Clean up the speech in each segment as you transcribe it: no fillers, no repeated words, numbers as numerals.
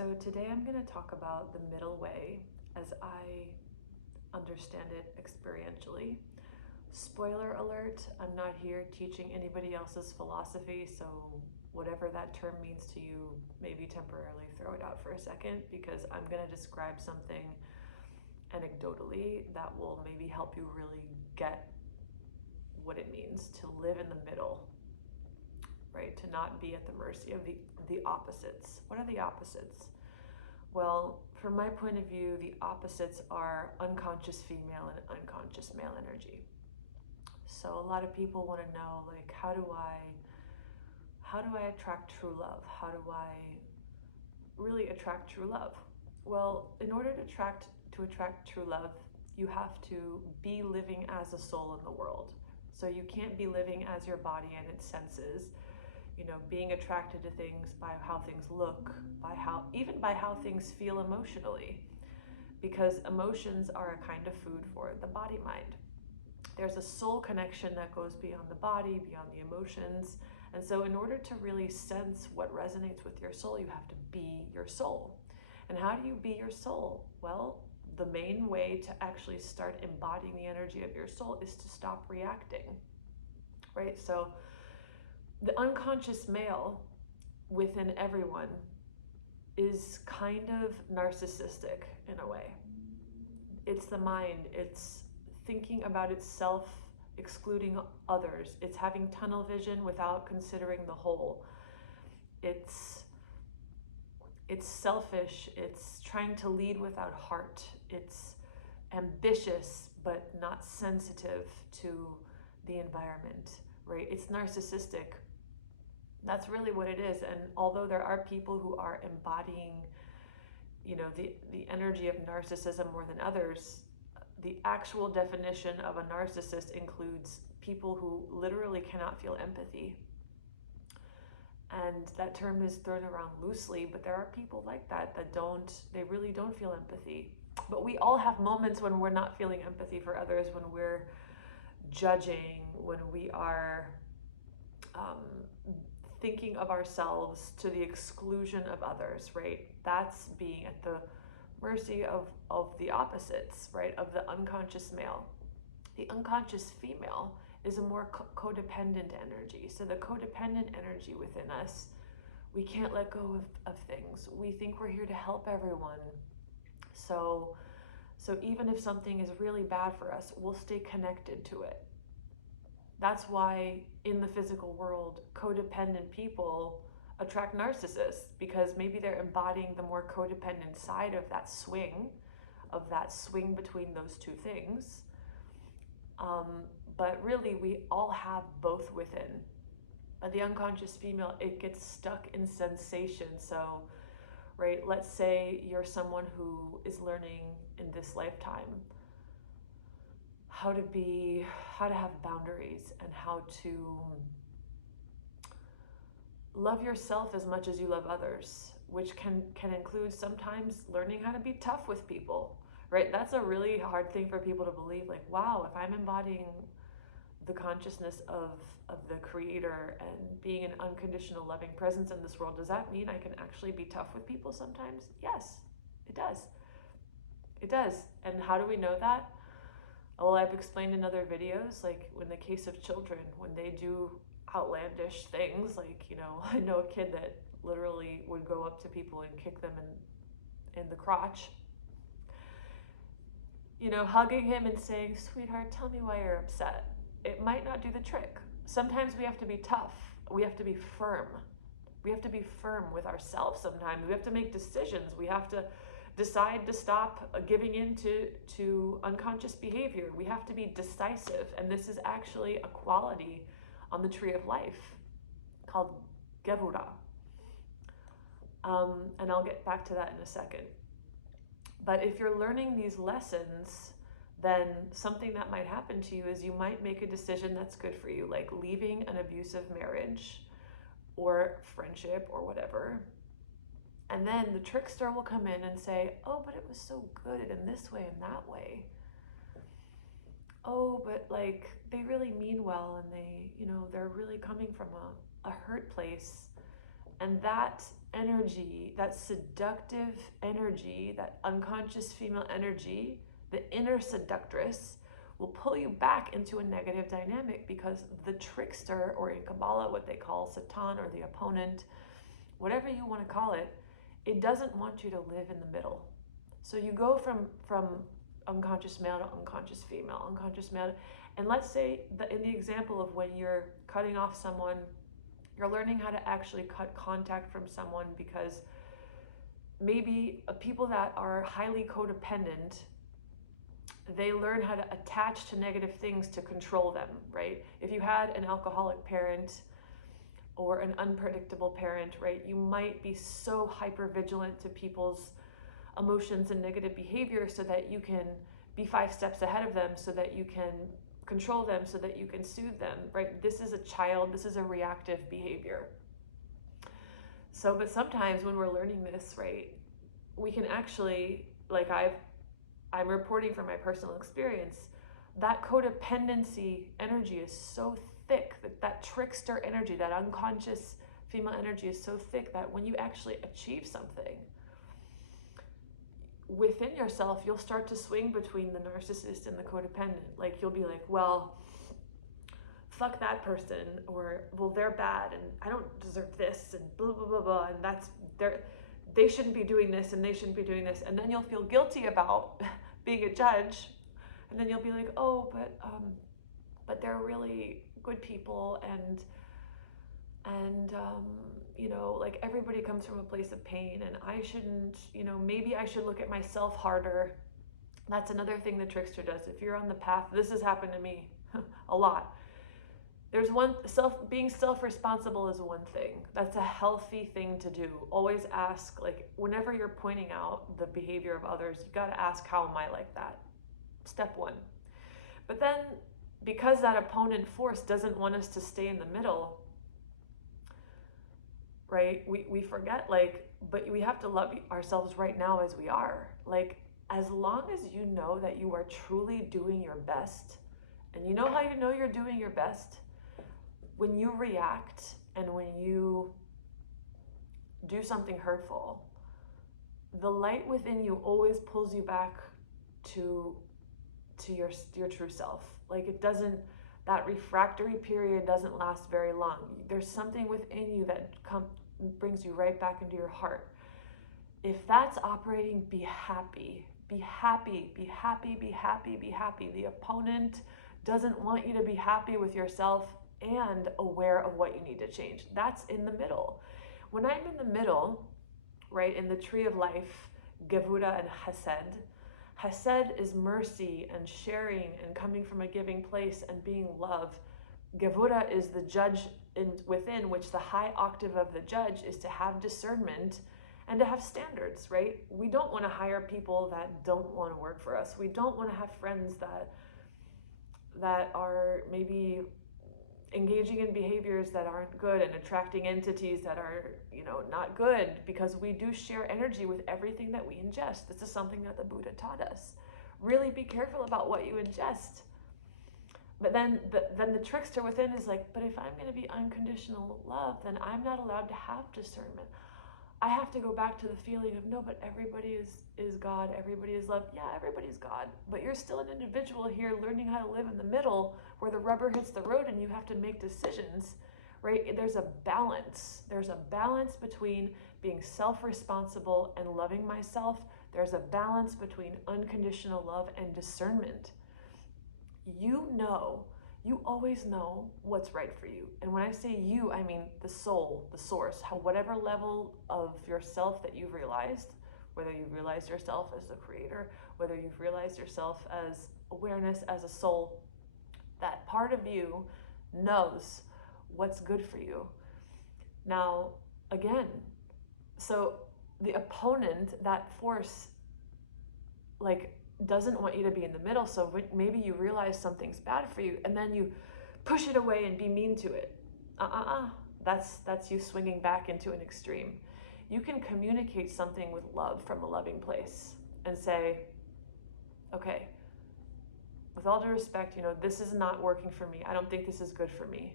So today I'm going to talk about the middle way as I understand it experientially. Spoiler alert, I'm not here teaching anybody else's philosophy, so whatever that term means to you, maybe temporarily throw it out for a second, because I'm going to describe something anecdotally that will maybe help you really get what it means to live in the middle, right? To not be at the mercy of the opposites. What are the opposites? Well, from my point of view, the opposites are unconscious female and unconscious male energy. So a lot of people want to know, like, how do I attract true love? How do I really attract true love? Well, in order to attract true love, you have to be living as a soul in the world. So you can't be living as your body and its senses, being attracted to things by how things look, even by how things feel emotionally, because emotions are a kind of food for the body mind. There's a soul connection that goes beyond the body, beyond the emotions. And so in order to really sense what resonates with your soul, you have to be your soul. And how do you be your soul? Well, the main way to actually start embodying the energy of your soul is to stop reacting, right? So the unconscious male within everyone is kind of narcissistic in a way. It's the mind, it's thinking about itself, excluding others. It's having tunnel vision without considering the whole. It's selfish, it's trying to lead without heart. It's ambitious but not sensitive to the environment, right? It's narcissistic. That's really what it is. And although there are people who are embodying, the energy of narcissism more than others, the actual definition of a narcissist includes people who literally cannot feel empathy. And that term is thrown around loosely, but there are people like that they really don't feel empathy. But we all have moments when we're not feeling empathy for others, when we're judging, when we are thinking of ourselves to the exclusion of others, right? That's being at the mercy of the opposites, right? Of the unconscious male. The unconscious female is a more codependent energy. So the codependent energy within us, we can't let go of things. We think we're here to help everyone. So even if something is really bad for us, we'll stay connected to it. That's why in the physical world, codependent people attract narcissists, because maybe they're embodying the more codependent side of that swing between those two things. But really, we all have both within. But the unconscious female, it gets stuck in sensation. So, right, let's say you're someone who is learning in this lifetime how to have boundaries and how to love yourself as much as you love others, which can include sometimes learning how to be tough with people, right? That's a really hard thing for people to believe. Like, wow, if I'm embodying the consciousness of the creator and being an unconditional loving presence in this world, does that mean I can actually be tough with people sometimes? Yes, it does. It does. And how do we know that? Well, I've explained in other videos, like in the case of children, when they do outlandish things, like, I know a kid that literally would go up to people and kick them in the crotch. Hugging him and saying, "Sweetheart, tell me why you're upset." It might not do the trick. Sometimes we have to be tough. We have to be firm. We have to be firm with ourselves sometimes. We have to make decisions. We have to decide to stop giving in to unconscious behavior. We have to be decisive. And this is actually a quality on the tree of life called Gevura. And I'll get back to that in a second. But if you're learning these lessons, then something that might happen to you is you might make a decision that's good for you, like leaving an abusive marriage or friendship or whatever. And then the trickster will come in and say, "Oh, but it was so good in this way and that way. Oh, but like they really mean well, and they're really coming from a hurt place. And that energy, that seductive energy, that unconscious female energy, the inner seductress, will pull you back into a negative dynamic, because the trickster, or in Kabbalah what they call Satan, or the opponent, whatever you want to call it, it doesn't want you to live in the middle. So you go from unconscious male to unconscious female, unconscious male, and let's say that in the example of when you're cutting off someone, you're learning how to actually cut contact from someone, because maybe people that are highly codependent, they learn how to attach to negative things to control them, right? If you had an alcoholic parent or an unpredictable parent, right, you might be so hyper vigilant to people's emotions and negative behavior so that you can be 5 steps ahead of them, so that you can control them, so that you can soothe them, right? This is a child, this is a reactive behavior. So, but sometimes when we're learning this, right, we can actually, like I'm reporting from my personal experience, that codependency energy is so thick, that trickster energy, that unconscious female energy is so thick that when you actually achieve something within yourself, you'll start to swing between the narcissist and the codependent. Like, you'll be like, well, fuck that person, or well, they're bad and I don't deserve this, and blah blah blah blah, and that's they shouldn't be doing this and they shouldn't be doing this, and then you'll feel guilty about being a judge, and then you'll be like, oh, but they're really good people, and you know, like, everybody comes from a place of pain, and I shouldn't, you know, maybe I should look at myself harder. That's another thing the trickster does. If you're on the path, this has happened to me a lot. There's being self-responsible is one thing. That's a healthy thing to do. Always ask, like, whenever you're pointing out the behavior of others, you got to ask, how am I like that? Step 1. But then, because that opponent force doesn't want us to stay in the middle, right? We forget, like, but we have to love ourselves right now as we are. Like, as long as you know that you are truly doing your best, and you know how you know you're doing your best? When you react and when you do something hurtful, the light within you always pulls you back to your true self. Like, it doesn't, that refractory period doesn't last very long. There's something within you that brings you right back into your heart. If that's operating, be happy. Be happy, be happy, be happy, be happy. The opponent doesn't want you to be happy with yourself and aware of what you need to change. That's in the middle. When I'm in the middle, right, in the tree of life, Gevura and Hesed. Hesed is mercy and sharing and coming from a giving place and being love. Gevura is the judge within, which the high octave of the judge is to have discernment and to have standards, right? We don't want to hire people that don't want to work for us. We don't want to have friends that are maybe engaging in behaviors that aren't good and attracting entities that are, you know, not good, because we do share energy with everything that we ingest. This is something that the Buddha taught us. Really be careful about what you ingest. But then the trickster within is like, but if I'm going to be unconditional love, then I'm not allowed to have discernment. I have to go back to the feeling of, no, but everybody is God, everybody is love. Yeah, everybody's God, but you're still an individual here learning how to live in the middle where the rubber hits the road and you have to make decisions, right? There's a balance. There's a balance between being self-responsible and loving myself. There's a balance between unconditional love and discernment. You always know what's right for you. And when I say you, I mean the soul, the source, whatever level of yourself that you've realized, whether you've realized yourself as the creator, whether you've realized yourself as awareness, as a soul, that part of you knows what's good for you. Now, again, so the opponent, that force, like, doesn't want you to be in the middle. So maybe you realize something's bad for you and then you push it away and be mean to it. That's you swinging back into an extreme. You can communicate something with love from a loving place and say, okay, with all due respect, you know, this is not working for me. I don't think this is good for me.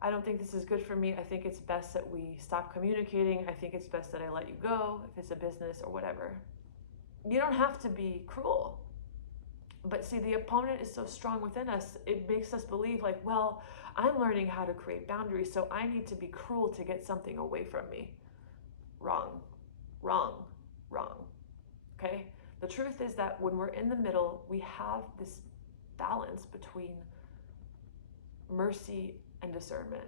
I don't think this is good for me. I think it's best that we stop communicating. I think it's best that I let you go if it's a business or whatever. You don't have to be cruel. But see, the opponent is so strong within us, it makes us believe like, well, I'm learning how to create boundaries, so I need to be cruel to get something away from me. Wrong, wrong, wrong. Okay? The truth is that when we're in the middle, we have this balance between mercy and discernment.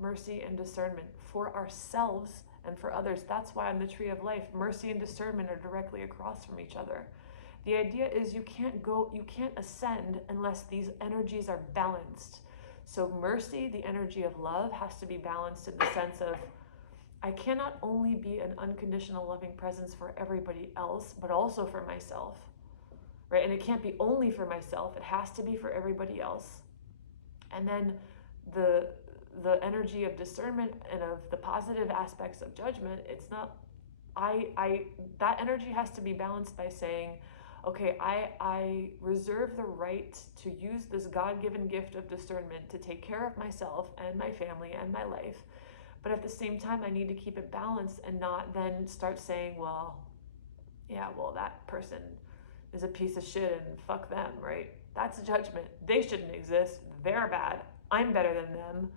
Mercy and discernment for ourselves and for others. That's why on the tree of life, mercy and discernment are directly across from each other. The idea is you can't ascend unless these energies are balanced. So mercy, the energy of love, has to be balanced in the sense of I cannot only be an unconditional loving presence for everybody else, but also for myself, right? And it can't be only for myself, it has to be for everybody else. And then the energy of discernment and of the positive aspects of judgment, it's not, that energy has to be balanced by saying, okay, I reserve the right to use this God-given gift of discernment to take care of myself and my family and my life. But at the same time, I need to keep it balanced and not then start saying, well, yeah, well, that person is a piece of shit and fuck them, right? That's judgment. They shouldn't exist. They're bad. I'm better than them.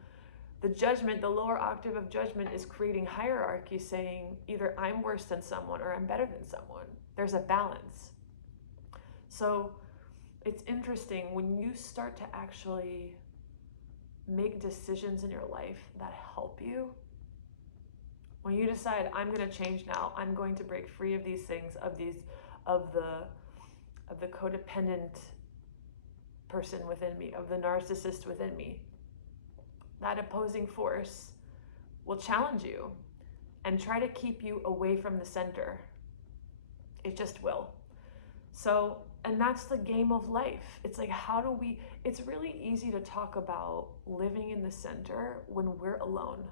The judgment, the lower octave of judgment, is creating hierarchy, saying either I'm worse than someone or I'm better than someone. There's a balance. So it's interesting when you start to actually make decisions in your life that help you. When you decide I'm going to change now, I'm going to break free of these things, of the codependent person within me, of the narcissist within me. That opposing force will challenge you and try to keep you away from the center. It just will. So, and that's the game of life. It's like, it's really easy to talk about living in the center when we're alone.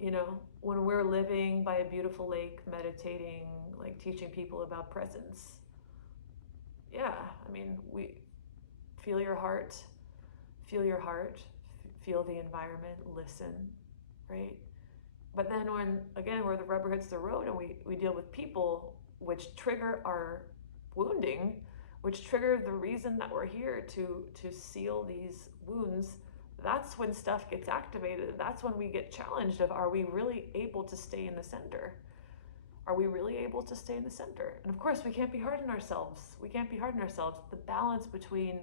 You know, when we're living by a beautiful lake, meditating, like teaching people about presence. Yeah, I mean, feel your heart, feel the environment, listen, right? But then where the rubber hits the road and we deal with people which trigger our wounding, which trigger the reason that we're here to seal these wounds, that's when stuff gets activated. That's when we get challenged of, are we really able to stay in the center? Are we really able to stay in the center? And of course, we can't be hard on ourselves. The balance between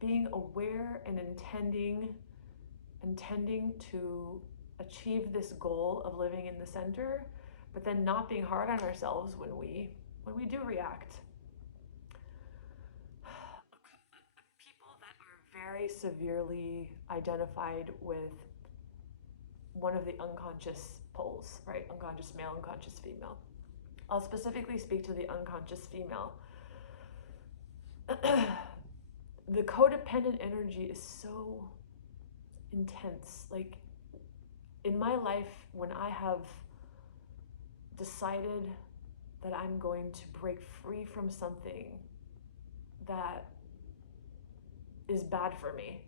being aware and intending to achieve this goal of living in the center, but then not being hard on ourselves when we do react. People that are very severely identified with one of the unconscious poles, right? Unconscious male, unconscious female. I'll specifically speak to the unconscious female. The codependent energy is so intense. Like in my life, when I have decided that I'm going to break free from something that is bad for me,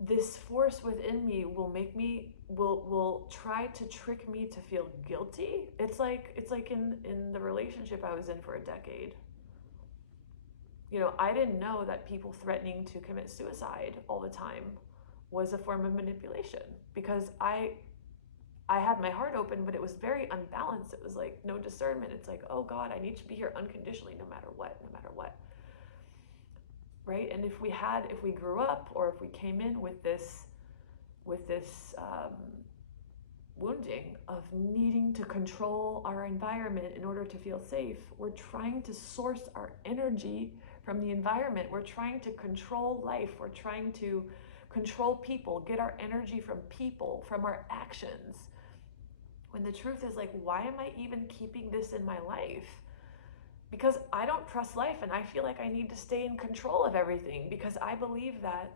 this force within me will try to trick me to feel guilty. It's like in the relationship I was in for a decade. You know, I didn't know that people threatening to commit suicide all the time was a form of manipulation, because I had my heart open, but it was very unbalanced. It was like no discernment. It's like, oh God, I need to be here unconditionally, no matter what. Right? And if we grew up, or if we came in with this wounding of needing to control our environment in order to feel safe, we're trying to source our energy from the environment. We're trying to control life. We're trying to control people, get our energy from people, from our actions. When the truth is like, why am I even keeping this in my life? Because I don't trust life, and I feel like I need to stay in control of everything, because I believe that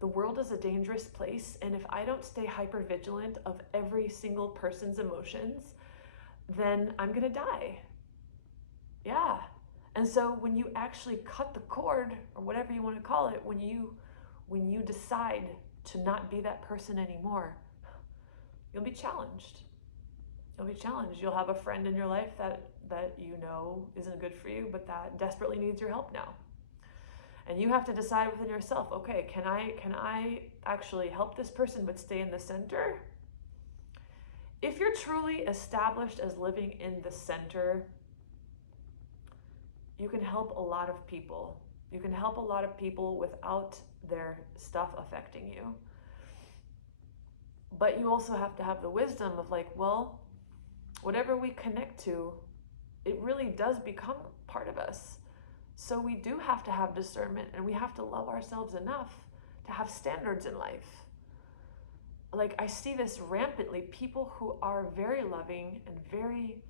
the world is a dangerous place, and if I don't stay hyper vigilant of every single person's emotions, then I'm gonna die. Yeah. And so when you actually cut the cord, or whatever you want to call it, when you when you decide to not be that person anymore, you'll be challenged. You'll be challenged. You'll have a friend in your life that you know isn't good for you, but that desperately needs your help now. And you have to decide within yourself, okay, can I actually help this person but stay in the center? If you're truly established as living in the center, you can help a lot of people. You can help a lot of people without their stuff affecting you. But you also have to have the wisdom of like, well, whatever we connect to, it really does become part of us. So we do have to have discernment, and we have to love ourselves enough to have standards in life. Like, I see this rampantly. People who are very loving and very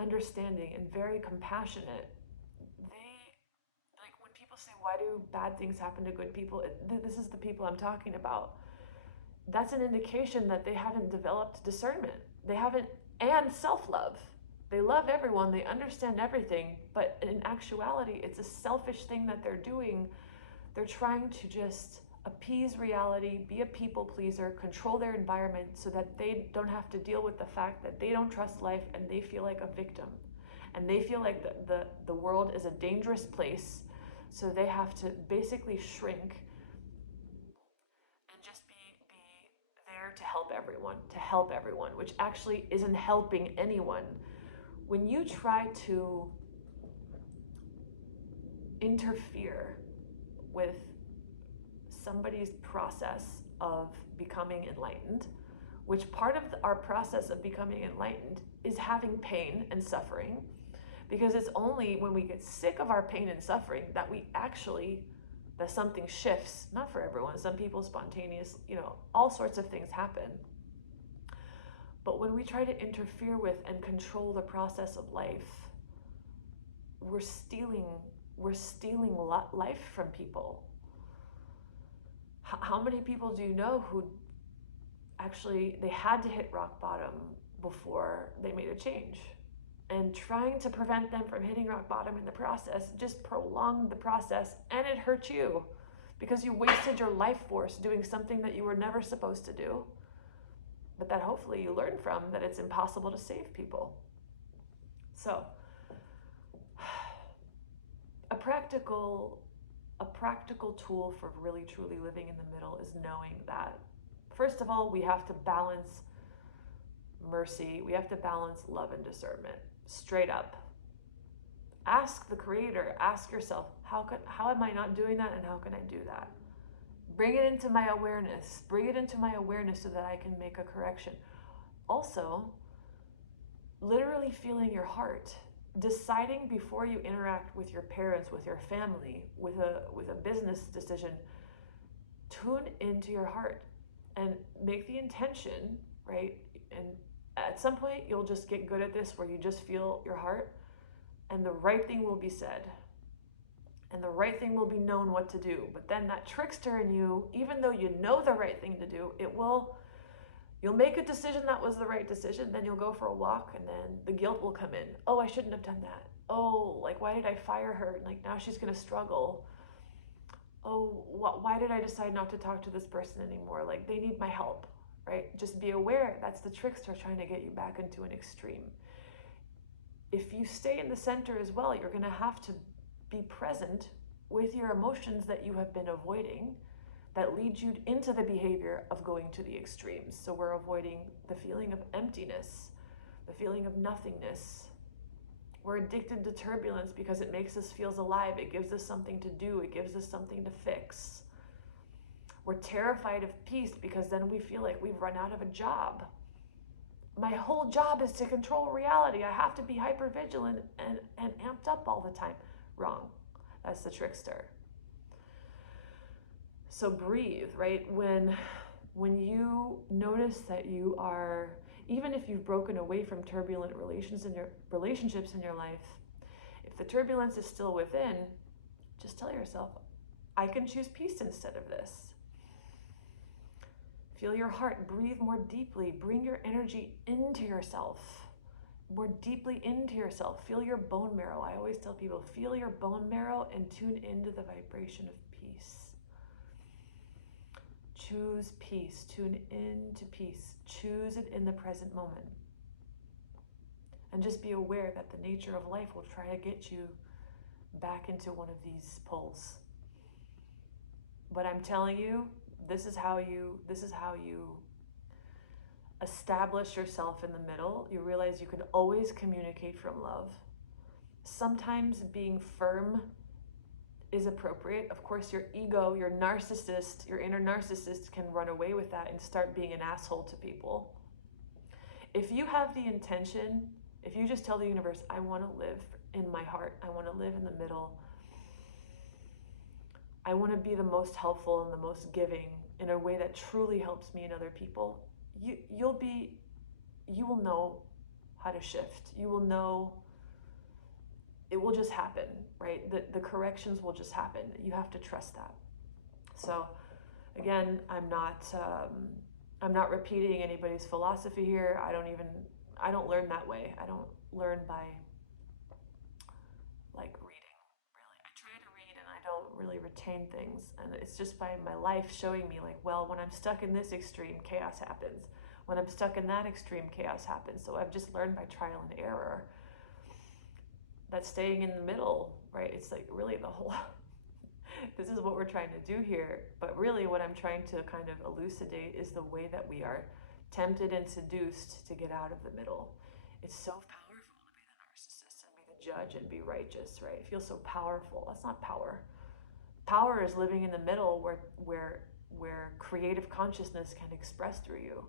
understanding and very compassionate, like when people say, why do bad things happen to good people? This is the people I'm talking about. That's an indication that they haven't developed discernment. They haven't, and self-love. They love everyone, they understand everything, but in actuality, it's a selfish thing that they're doing. They're trying to just appease reality, be a people pleaser, control their environment so that they don't have to deal with the fact that they don't trust life and they feel like a victim. And they feel like the world is a dangerous place, so they have to basically shrink and just be there to help everyone, which actually isn't helping anyone. When you try to interfere with somebody's process of becoming enlightened, which part of our process of becoming enlightened is having pain and suffering, because it's only when we get sick of our pain and suffering that that something shifts. Not for everyone. Some people spontaneous, all sorts of things happen. But when we try to interfere with and control the process of life, we're stealing life from people. How many people do you know who actually, they had to hit rock bottom before they made a change? And trying to prevent them from hitting rock bottom in the process just prolonged the process, and it hurt you because you wasted your life force doing something that you were never supposed to do, but that hopefully you learn from, that it's impossible to save people. So a practical tool for really truly living in the middle is knowing that, first of all, we have to balance mercy, we have to balance love and discernment. Straight up. Ask the Creator, ask yourself, how am I not doing that, and how can I do that? Bring it into my awareness. Bring it into my awareness so that I can make a correction. Also, literally feeling your heart. Deciding before you interact with your parents, with your family, with a business decision, tune into your heart and make the intention, right? And at some point, you'll just get good at this, where you just feel your heart, and the right thing will be said, and the right thing will be known what to do. But then that trickster in you, even though you know the right thing to do, you'll make a decision that was the right decision, then you'll go for a walk, and then the guilt will come in. Oh, I shouldn't have done that. Oh, like, why did I fire her? Like, now she's going to struggle. Oh, why did I decide not to talk to this person anymore? Like, they need my help, right? Just be aware. That's the trickster trying to get you back into an extreme. If you stay in the center as well, you're going to have to be present with your emotions that you have been avoiding, that lead you into the behavior of going to the extremes. So we're avoiding the feeling of emptiness, the feeling of nothingness. We're addicted to turbulence because it makes us feel alive. It gives us something to do. It gives us something to fix. We're terrified of peace because then we feel like we've run out of a job. My whole job is to control reality. I have to be hypervigilant and amped up all the time. Wrong. That's the trickster. So breathe, right? When you notice that you are, even if you've broken away from turbulent relationships in your life, if the turbulence is still within, just tell yourself, I can choose peace instead of this. Feel your heart, breathe more deeply, bring your energy into yourself, more deeply into yourself. Feel your bone marrow. I always tell people, feel your bone marrow and tune into the vibration of peace. Choose peace. Tune into peace. Choose it in the present moment. And just be aware that the nature of life will try to get you back into one of these poles. But I'm telling you, this is how you establish yourself in the middle. You realize you can always communicate from love. Sometimes being firm is appropriate. Of course, your ego, your narcissist, your inner narcissist can run away with that and start being an asshole to people. If you have the intention, if you just tell the universe, I want to live in my heart, I want to live in the middle, I want to be the most helpful and the most giving in a way that truly helps me and other people, you will know how to shift. You will know, it will just happen, right? The corrections will just happen. You have to trust that. So again, I'm not repeating anybody's philosophy here. I don't learn that way. I don't learn by like reading, really. I try to read and I don't really retain things. And it's just by my life showing me like, well, when I'm stuck in this extreme, chaos happens. When I'm stuck in that extreme, chaos happens. So I've just learned by trial and error that staying in the middle, right? It's like really the whole, this is what we're trying to do here. But really what I'm trying to kind of elucidate is the way that we are tempted and seduced to get out of the middle. It's so powerful to be the narcissist and be the judge and be righteous, right? It feels so powerful. That's not power. Power is living in the middle where creative consciousness can express through you.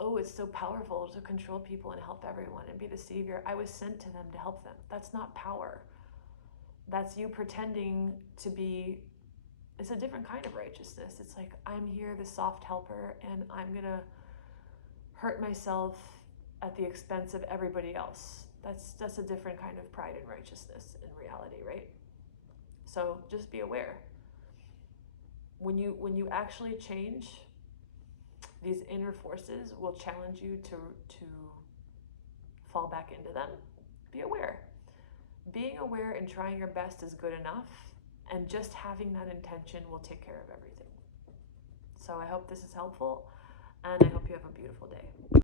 Oh, it's so powerful to control people and help everyone and be the savior. I was sent to them to help them. That's not power. That's you pretending to be, it's a different kind of righteousness. It's like, I'm here, the soft helper, and I'm gonna hurt myself at the expense of everybody else. That's a different kind of pride and righteousness in reality, right? So just be aware. When you actually change, these inner forces will challenge you to fall back into them. Be aware. Being aware and trying your best is good enough, and just having that intention will take care of everything. So I hope this is helpful, and I hope you have a beautiful day.